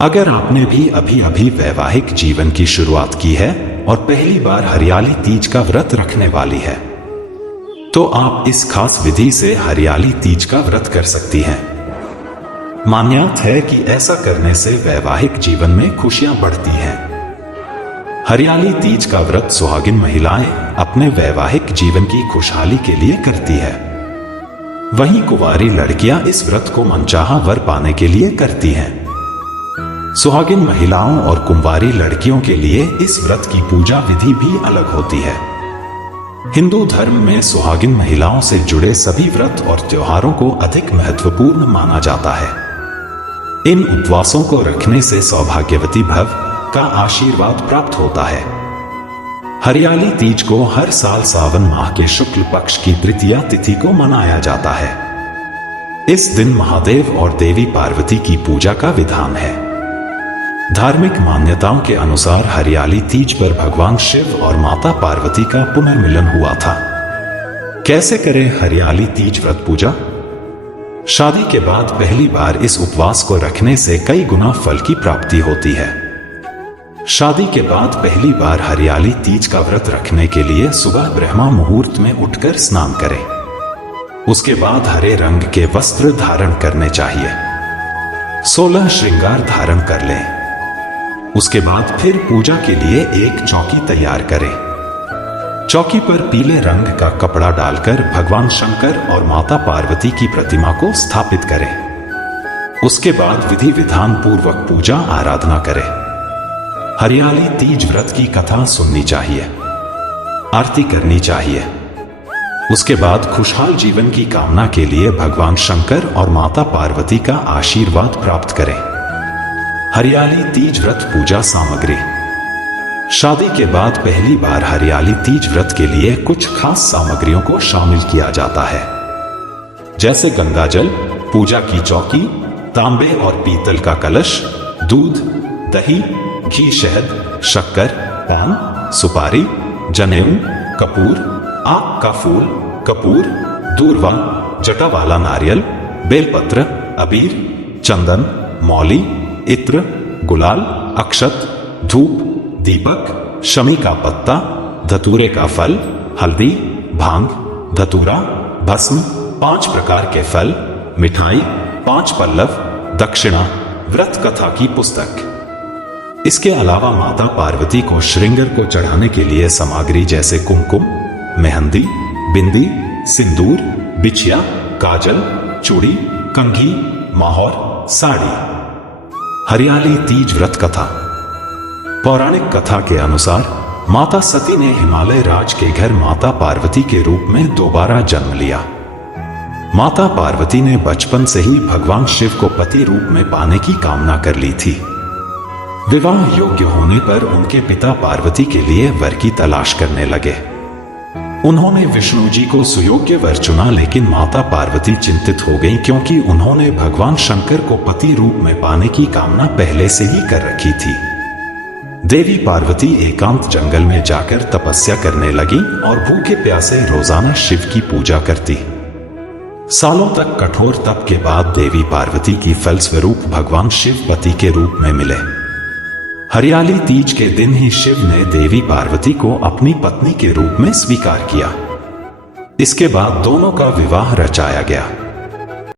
अगर आपने भी अभी अभी वैवाहिक जीवन की शुरुआत की है और पहली बार हरियाली तीज का व्रत रखने वाली है, तो आप इस खास विधि से हरियाली तीज का व्रत कर सकती हैं। मान्यता है कि ऐसा करने से वैवाहिक जीवन में खुशियां बढ़ती हैं। हरियाली तीज का व्रत सुहागिन महिलाएं अपने वैवाहिक जीवन की खुशहाली के लिए करती है। वहीं कुंवारी लड़कियां इस व्रत को मनचाहा वर पाने के लिए करती हैं। सुहागिन महिलाओं और कुंवारी लड़कियों के लिए इस व्रत की पूजा विधि भी अलग होती है। हिंदू धर्म में सुहागिन महिलाओं से जुड़े सभी व्रत और त्योहारों को अधिक महत्वपूर्ण माना जाता है। इन उपवासों को रखने से सौभाग्यवती भव का आशीर्वाद प्राप्त होता है। हरियाली तीज को हर साल सावन माह के शुक्ल पक्ष की तृतीया तिथि को मनाया जाता है। इस दिन महादेव और देवी पार्वती की पूजा का विधान है। धार्मिक मान्यताओं के अनुसार हरियाली तीज पर भगवान शिव और माता पार्वती का पुनर्मिलन हुआ था। कैसे करें हरियाली तीज व्रत पूजा? शादी के बाद पहली बार इस उपवास को रखने से कई गुना फल की प्राप्ति होती है। शादी के बाद पहली बार हरियाली तीज का व्रत रखने के लिए सुबह ब्रह्मा मुहूर्त में उठकर स्नान करें। उसके बाद हरे रंग के वस्त्र धारण करने चाहिए। 16 श्रृंगार धारण कर लें। उसके बाद फिर पूजा के लिए एक चौकी तैयार करें। चौकी पर पीले रंग का कपड़ा डालकर भगवान शंकर और माता पार्वती की प्रतिमा को स्थापित करें। उसके बाद विधि विधान पूर्वक पूजा आराधना करें। हरियाली तीज व्रत की कथा सुननी चाहिए, आरती करनी चाहिए। उसके बाद खुशहाल जीवन की कामना के लिए भगवान शंकर और माता पार्वती का आशीर्वाद प्राप्त करें। हरियाली तीज व्रत पूजा सामग्री। शादी के बाद पहली बार हरियाली तीज व्रत के लिए कुछ खास सामग्रियों को शामिल किया जाता है, जैसे गंगाजल, पूजा की चौकी, तांबे और पीतल का कलश, दूध, दही, घी, शहद, शक्कर, पान, सुपारी, जनेऊ, कपूर, आक का फूल, कपूर, दूर्वा, जटा वाला नारियल, बेलपत्र, अबीर, चंदन, मौली, इत्र, गुलाल, अक्षत, धूप, दीपक, शमी का पत्ता, धतूरे का फल, हल्दी, भांग, धतूरा, भस्म, 5 प्रकार के फल, मिठाई, 5 पल्लव, दक्षिणा, व्रत कथा की पुस्तक। इसके अलावा माता पार्वती को श्रृंगार को चढ़ाने के लिए सामग्री जैसे कुमकुम, मेहंदी, बिंदी, सिंदूर, बिछिया, काजल, चूड़ी, कंघी, माहौर, साड़ी। हरियाली तीज व्रत कथा। पौराणिक कथा के अनुसार माता सती ने हिमालय राज के घर माता पार्वती के रूप में दोबारा जन्म लिया। माता पार्वती ने बचपन से ही भगवान शिव को पति रूप में पाने की कामना कर ली थी। विवाह योग्य होने पर उनके पिता पार्वती के लिए वर की तलाश करने लगे। उन्होंने विष्णु जी को सुयोग्य वर चुना, लेकिन माता पार्वती चिंतित हो गईं क्योंकि उन्होंने भगवान शंकर को पति रूप में पाने की कामना पहले से ही कर रखी थी। देवी पार्वती एकांत जंगल में जाकर तपस्या करने लगी और भूखे प्यासे रोजाना शिव की पूजा करती। सालों तक कठोर तप के बाद देवी पार्वती की फलस्वरूप भगवान शिव पति के रूप में मिले। हरियाली तीज के दिन ही शिव ने देवी पार्वती को अपनी पत्नी के रूप में स्वीकार किया। इसके बाद दोनों का विवाह रचाया गया।